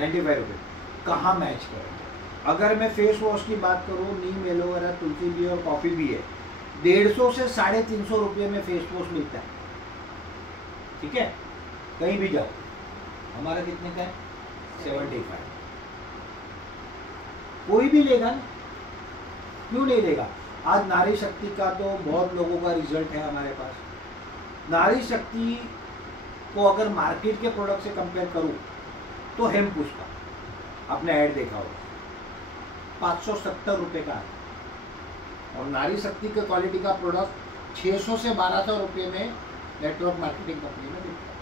₹95। कहाँ मैच करेंगे? अगर मैं फेस वॉश की बात करूँ, नीम, एलोवेरा, तुलसी भी और कॉफ़ी भी है, 150 से ₹350 में फेस वॉश मिलता है। ठीक है, कहीं भी जाओ। हमारा कितने का है? 75। कोई भी लेगा ना, क्यों नहीं लेगा? आज नारी शक्ति का तो बहुत लोगों का रिजल्ट है हमारे पास। नारी शक्ति को अगर मार्केट के प्रोडक्ट से कंपेयर करूं तो हेमपुष्पा, आपने ऐड देखा होगा, ₹570 का है। और नारी शक्ति के क्वालिटी का प्रोडक्ट 600 से ₹1200 में नेटवर्क मार्केटिंग कंपनी में बिकता है।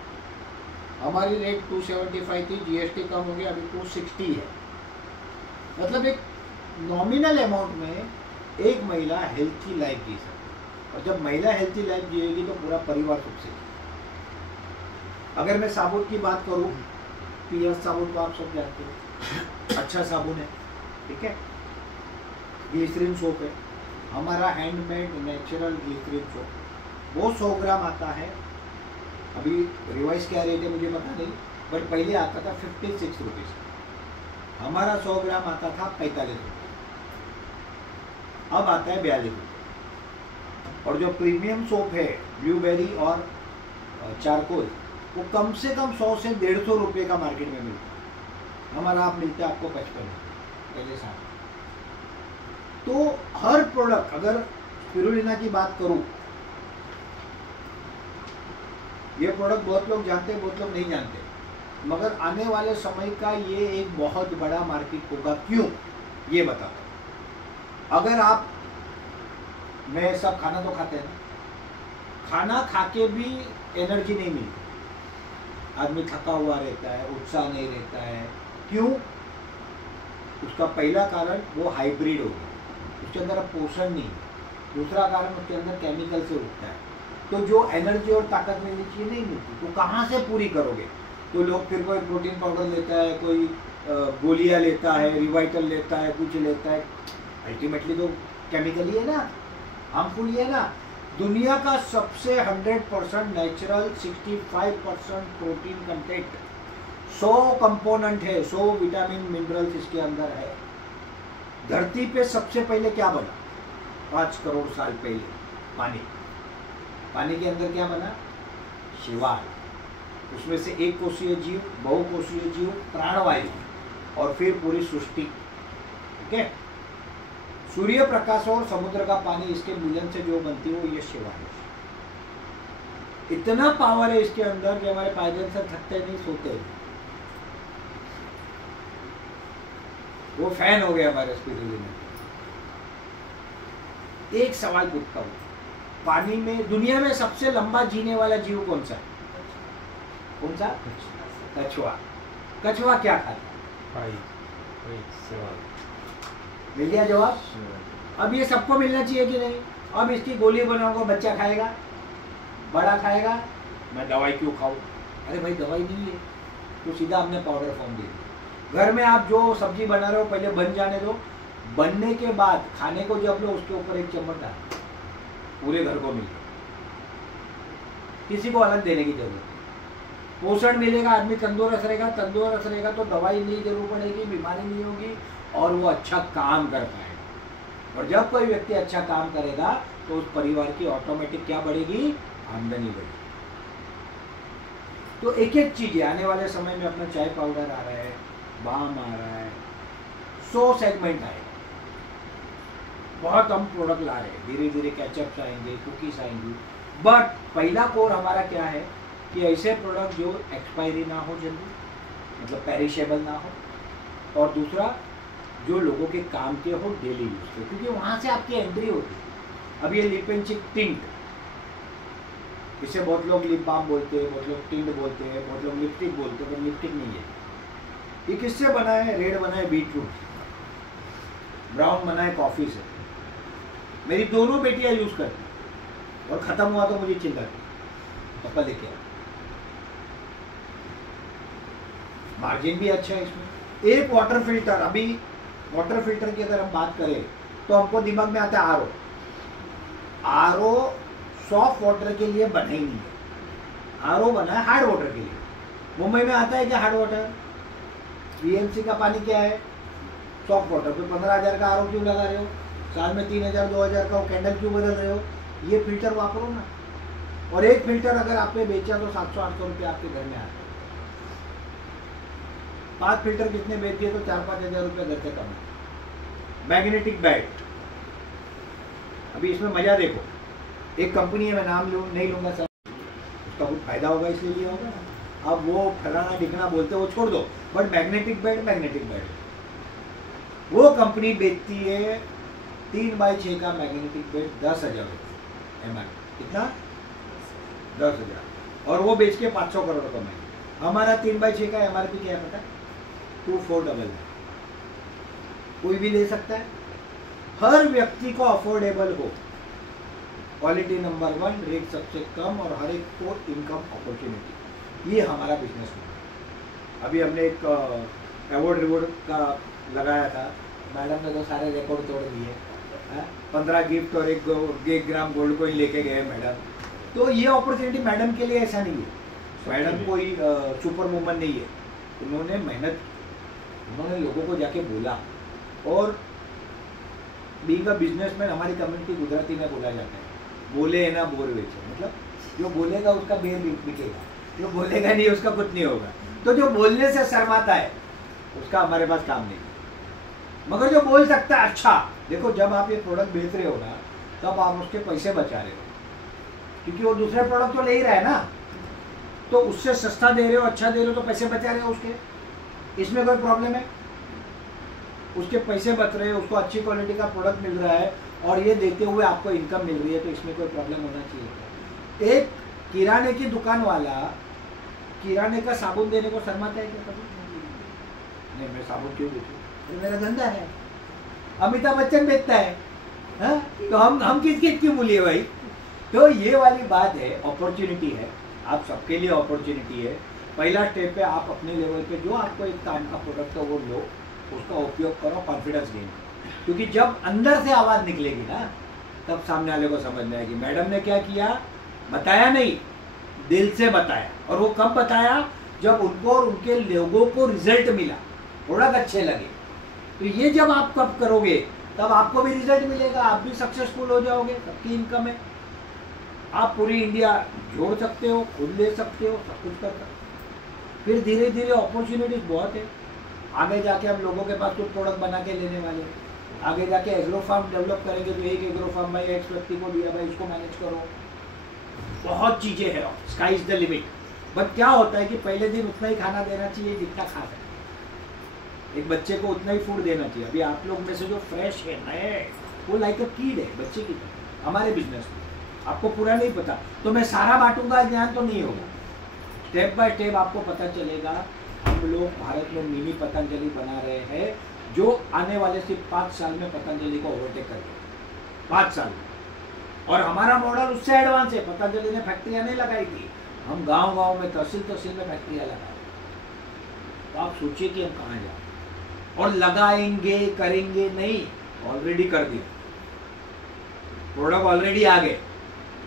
हमारी रेट 275 थी, जीएसटी कम हो गया, अभी 260 है। मतलब एक नॉमिनल अमाउंट में एक महिला हेल्थी लाइफ जी सकती है। और जब महिला हेल्थी लाइफ जिएगी तो पूरा परिवार सुख से। अगर मैं साबुन की बात करूं, पीएस साबुन तो आप सब जानते हो, अच्छा साबुन है। ठीक है, ग्लिसरीन सोप है, हमारा हैंडमेड नेचुरल ग्लिसरीन सोप, वो 100 ग्राम आता है। अभी रिवाइज क्या रेट है मुझे पता नहीं, बट पहले आता था 56 रुपीज़। हमारा 100 ग्राम आता था 45 रुपये, अब आता है 42 रुपये। और जो प्रीमियम सोप है ब्लूबेरी और चारकोल, वो कम से कम 100 से 150 रुपये का मार्केट में मिलता है। हमारा आप मिलता है आपको 55 पहले साल। तो हर प्रोडक्ट, अगर स्पिरुलिना की बात करूं, ये प्रोडक्ट बहुत लोग जानते हैं, बहुत लोग नहीं जानते, मगर आने वाले समय का ये एक बहुत बड़ा मार्केट होगा। क्यों, ये बताता हूं। अगर आप, मैं सब खाना तो खाते हैं ना, खाना खा के भी एनर्जी नहीं मिलती, आदमी थका हुआ रहता है, उत्साह नहीं रहता है। क्यों? उसका पहला कारण वो हाइब्रिड हो गया, उसके अंदर अब पोषण नहीं। दूसरा कारण उसके अंदर केमिकल से उठता है, तो जो एनर्जी और ताकत मिलनी चाहिए नहीं मिलती। तो कहाँ से पूरी करोगे? तो लोग फिर कोई प्रोटीन पाउडर लेता है, कोई गोलियां लेता है, रिवाइटल लेता है, कुछ लेता है। अल्टीमेटली तो केमिकल ही है ना, हार्मफुल ही है ना। दुनिया का सबसे 100% नेचुरल 65% प्रोटीन कंटेंट, 100 कंपोनेंट है, 100 विटामिन मिनरल्स इसके अंदर है। धरती पे सबसे पहले क्या बना? 5 करोड़ साल पहले पानी। पानी के अंदर क्या बना? शिवाल। उसमें से एक कोशीय जीव, बहुकोशीय जीव, प्राणवायु, और फिर पूरी सृष्टि। ठीक है, सूर्य प्रकाश और समुद्र का पानी, इसके मिलन से जो बनती है वो ये शिवाल है। इतना पावर है इसके अंदर कि हमारे पायदल से थकते नहीं, सोते हैं। वो फैन हो गया हमारे स्पिरुलिना में। एक सवाल पूछता हूँ, पानी में, दुनिया में सबसे लंबा जीने वाला जीव कौन सा है? कौन सा? कछुआ। कछुआ क्या खाता है? मिल गया जवाब। अब ये सबको मिलना चाहिए कि नहीं? अब इसकी गोली बनाऊंगा, बच्चा खाएगा, बड़ा खाएगा, मैं दवाई क्यों खाऊं? अरे भाई दवाई नहीं है, तो सीधा हमने पाउडर फॉर्म दे दिया। घर में आप जो सब्जी बना रहे हो पहले बन जाने दो, बनने के बाद खाने को जब लो उसके ऊपर एक चम्मच डाल, पूरे घर को मिलेगा, किसी को अलग देने की जरूरत नहीं। पोषण मिलेगा, आदमी तंदुरुस्त रहेगा, तंदुरुस्त रहेगा तो दवाई नहीं जरूर पड़ेगी, बीमारी नहीं होगी, और वो अच्छा काम कर पाएगा। और जब कोई व्यक्ति अच्छा काम करेगा तो उस परिवार की ऑटोमेटिक क्या बढ़ेगी? आमदनी बढ़ेगी। तो एक एक चीज आने वाले समय में, अपना चाय पाउडर आ रहा है, बाम आ रहा है, 100 सेगमेंट आएगा, बहुत हम प्रोडक्ट ला रहे हैं, धीरे धीरे कैचअप्स आएंगे, कुकीज आएंगी। बट पहला कोर हमारा क्या है कि ऐसे प्रोडक्ट जो एक्सपायरी ना हो जल्दी, मतलब पेरिशेबल ना हो, और दूसरा जो लोगों के काम के हो, डेली यूज के, क्योंकि वहाँ से आपकी एंट्री होती है। अब ये लिप एंड चिक टिंट, इसे बहुत लोग लिप बाम बोलते हैं, बहुत लोग टिंट बोलते हैं, बहुत लोग लिपस्टिक बोलते हैं, पर लिपस्टिक नहीं है। ये किससे बना है? रेड बना है बीटरूट, ब्राउन बना है कॉफ़ी से। मेरी दोनों बेटियां यूज करती हैं, और ख़त्म हुआ तो मुझे चिल्लाती, पापा लेके आओ। मार्जिन भी अच्छा है इसमें। एक वाटर फिल्टर, अभी वाटर फिल्टर की अगर हम बात करें तो हमको दिमाग में आता है आरओ। आरओ सॉफ्ट वाटर के लिए बना ही नहीं है, आरओ बना है हार्ड वाटर के लिए। मुंबई में आता है क्या हार्ड वाटर? बीएमसी का पानी क्या है, सॉफ्ट वाटर पे 15,000 का आरओ क्यों लगा रहे हो, साल में 3,000 2,000 का वो कैंडल क्यों बदल रहे हो, ये फिल्टर वापरो ना। और एक फिल्टर अगर आपने बेचा तो 700-800 रुपये आपके घर में आते हैं। 5 फिल्टर कितने बेच दिए तो 4-5 हज़ार रुपये घर से कम है। मैग्नेटिक बेड, अभी इसमें मजा देखो, एक कंपनी है, मैं नाम नहीं लूंगा सर, उसका कुछ फायदा होगा इसलिए लिया होगा। अब वो फलाना ढिकना बोलते वो छोड़ दो, बट मैग्नेटिक बेड वो कंपनी बेचती है 3x6 का मैग्नेटिक बेड 10,000 रुपये एमआर, कितना 10,000, और वो बेच के 500 करोड़ कमाए। हमारा 3x6 का एमआरपी क्या है पता, 2499, कोई भी ले सकता है, हर व्यक्ति को अफोर्डेबल हो, क्वालिटी नंबर 1, रेट सबसे कम, और हर एक को इनकम अपॉर्चुनिटी, ये हमारा बिजनेस मॉडल। अभी हमने एक अवार्ड रिवॉर्ड का लगाया था, मैडम ने तो सारे रिकॉर्ड तोड़ दिए, 15 गिफ्ट और 1 ग्राम गोल्ड कॉइन लेके गए मैडम। तो ये अपॉर्चुनिटी मैडम के लिए ऐसा नहीं है, मैडम कोई सुपर वुमन नहीं है, उन्होंने मेहनत, उन्होंने लोगों को जाके बोला। और बीइंग अ बिजनेसमैन हमारी कम्युनिटी गुजराती में बोला जाता है, बोले है ना बोर बेचे, मतलब जो बोलेगा उसका बेर बिकेगा, जो बोलेगा नहीं उसका कुछ नहीं होगा। तो जो बोलने से शर्माता है उसका हमारे पास काम नहीं, मगर जो बोल सकता है, अच्छा देखो जब आप ये प्रोडक्ट बेच रहे हो ना तब आप उसके पैसे बचा रहे हो, क्योंकि वो दूसरे प्रोडक्ट तो ले ही रहा है ना, तो उससे सस्ता दे रहे हो, अच्छा दे रहे हो, तो पैसे बचा रहे हो उसके, इसमें कोई प्रॉब्लम है? उसके पैसे बच रहे हैं, उसको अच्छी क्वालिटी का प्रोडक्ट मिल रहा है, और ये देते हुए आपको इनकम मिल रही है, तो इसमें कोई प्रॉब्लम होना चाहिए। एक किराने की दुकान वाला किराने का साबुन देने को शर्माता है क्या कभी? नहीं, मैं साबुन क्यों बेचूं, ये मेरा धंधा है, अमिताभ बच्चन बेचता है, हा? तो हम किस क्यों बोलिए भाई? तो ये वाली बात है, अपॉर्चुनिटी है, आप सबके लिए अपॉर्चुनिटी है। पहला स्टेप पे आप अपने लेवल पे जो आपको एक काम का प्रोडक्ट है वो लो, उसका उपयोग करो, कॉन्फिडेंस गेन, क्योंकि जब अंदर से आवाज निकलेगी ना तब सामने वाले को समझ में आएगी मैडम ने क्या किया, बताया नहीं, दिल से बताया। और वो कब बताया, जब उनको और उनके लोगों को रिजल्ट मिला, प्रोडक्ट अच्छे लगे। तो ये जब आप कब करोगे तब आपको भी रिजल्ट मिलेगा, आप भी सक्सेसफुल हो जाओगे, सबकी इनकम है, आप पूरी इंडिया जोड़ सकते हो, खुद ले सकते हो, सब कुछ कर सकते हो। फिर धीरे धीरे अपॉर्चुनिटीज बहुत है, आगे जाके हम लोगों के पास कुछ प्रोडक्ट बना के लेने वाले, आगे जाके एग्रो फार्म डेवलप करेंगे, तो एक एग्रो फार्म भाई एक व्यक्ति को दिया, भाई इसको मैनेज करो, बहुत चीजें हैं, sky is the limit. But क्या होता है कि पहले दिन उतना ही खाना देना चाहिए जितना खा सकते, एक बच्चे को उतना ही फूड देना चाहिए। अभी आप लोग में से जो फ्रेश है, नए, वो लाइक अ कीड है, बच्चे की तरह हमारे बिजनेस में, आपको पूरा नहीं पता, तो मैं सारा बांटूंगा ज्ञान तो नहीं होगा, स्टेप बाय स्टेप आपको पता चलेगा। हम लोग भारत में मिनी पतंजलि बना रहे हैं, जो आने वाले सिर्फ 5 साल में पतंजलि को ओवरटेक करेगा, 5 साल में। और हमारा मॉडल उससे एडवांस है, पतंजलि ने फैक्ट्रियां नहीं लगाई थी, हम गांव-गांव में, तहसील में फैक्ट्रियां लगाए। तो आप सोचिए कि हम कहाँ जाए, और लगाएंगे करेंगे नहीं, ऑलरेडी कर दिया, प्रोडक्ट ऑलरेडी आ गए,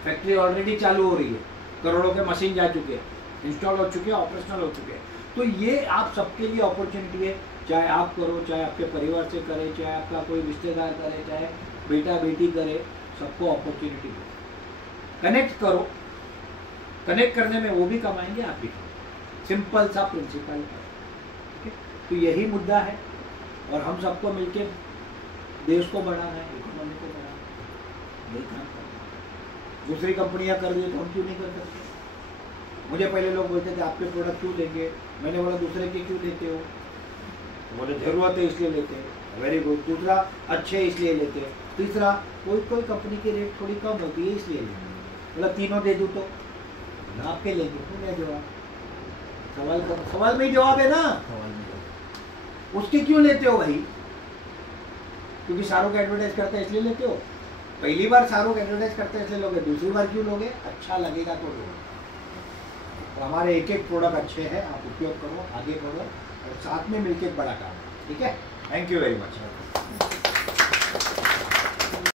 फैक्ट्री ऑलरेडी चालू हो रही है, करोड़ों के मशीन जा चुके हैं, इंस्टॉल हो चुके हैं, ऑपरेशनल हो चुके हैं। तो ये आप सबके लिए अपॉर्चुनिटी है, चाहे आप करो, चाहे आपके परिवार से करे, चाहे आपका कोई रिश्तेदार करे, चाहे बेटा बेटी करे, सबको अपॉर्चुनिटी दो, कनेक्ट करो, कनेक्ट करने में वो भी कमाएंगे, आप भी कमाएंगे, सिंपल सा प्रिंसिपल है, ठीक है? तो यही मुद्दा है, और हम सबको मिलके देश को बढ़ाना है, इकोनॉमी को बढ़ाना है, यही काम करना है। दूसरी कंपनियां कर रही है तो हम क्यों नहीं कर सकते? मुझे पहले लोग बोलते थे आपके प्रोडक्ट क्यों लेंगे, मैंने बोला दूसरे के क्यों लेते हो, बोले जरूरत है इसलिए लेते हैं, वेरी गुड। दूसरा, अच्छे इसलिए लेते हैं। तीसरा, कोई कंपनी की रेट थोड़ी कम होती है इसलिए लेते हैं, बोला तीनों दे दूँ तो आपके लेंगे, तो क्या जवाब, सवाल में ही जवाब है ना, उसके क्यों लेते हो भाई? क्योंकि शाहरुख एडवर्टाइज करता है इसलिए लेते हो, पहली बार शाहरुख एडवर्टाइज करते हैं इसलिए लोगे, दूसरी बार क्यों लोगे? अच्छा लगेगा तो लोगे। तो हमारे एक एक प्रोडक्ट अच्छे हैं, आप उपयोग करो, आगे बढ़ो, और साथ में मिलकर बड़ा काम, ठीक है? Thank you very much.